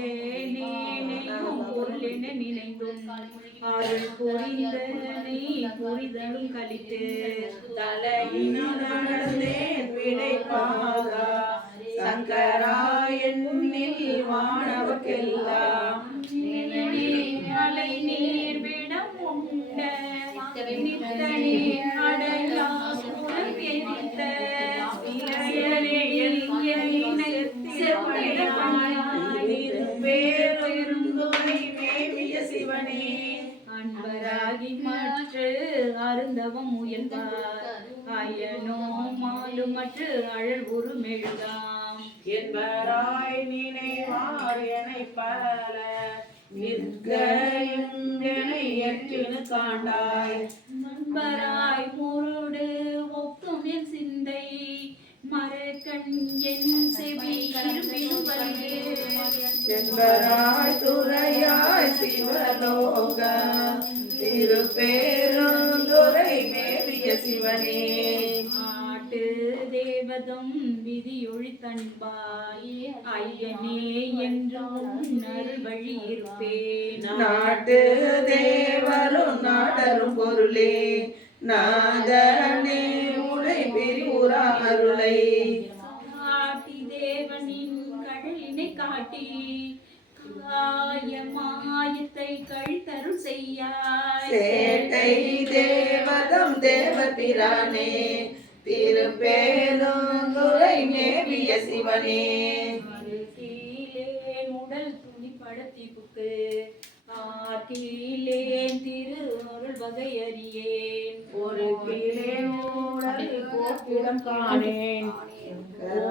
ஏனேனையும் பொருளென நினைந்தும் அருள் புரிந்தனை புரிதலும் கலித்து தலையினால் நடந்தேன் விடைப்பாக சங்கரா என்னில் வானவர்க்கெல்லாம் அலை நீர் விடம் உண்ட நித்தனே அடையா சுரம் எரித்த சிவனே அன்பராகி மற்ற அருந்தவம் முயல்வார் அயனோ மாலுமற்று அழல் ஒரு மெழுகாம் என்பராய் நினைவார் என்னை பல நிற்கையும் என்னை எற்றினு காண்டாய் நண்பராய் முருடு ஒக்கும் என் சிந்தை மரக்கண் என் செவி என்பராய் துறையாய் சிவலோக திருப்பேருந்துரை மேவிய சிவனே ஆட்டு தேவதம் விதியொழி தன்பாய் ஐயனே என்றும் அருள் வழி இருப்பேன் நாட்டு தேவரும் நாடரும் பொருளே நாதனே உனை பிரிவுரா அருளை காட்டி தேவனின் கடலினை காட்டி காயமாயத்தை கழித்தருள் செய்யாய் சேட்டை தேவதம் தேவபிரானே திருப்பேருந்துரை மேவிய சிவனே கீழேன் உடல் துணி படத்திப்புக்கு ஆற்றிலேன் திரு அருள் வகை அறியேன் ஒரு கீழே உடல் போக்கிடம் காணேன்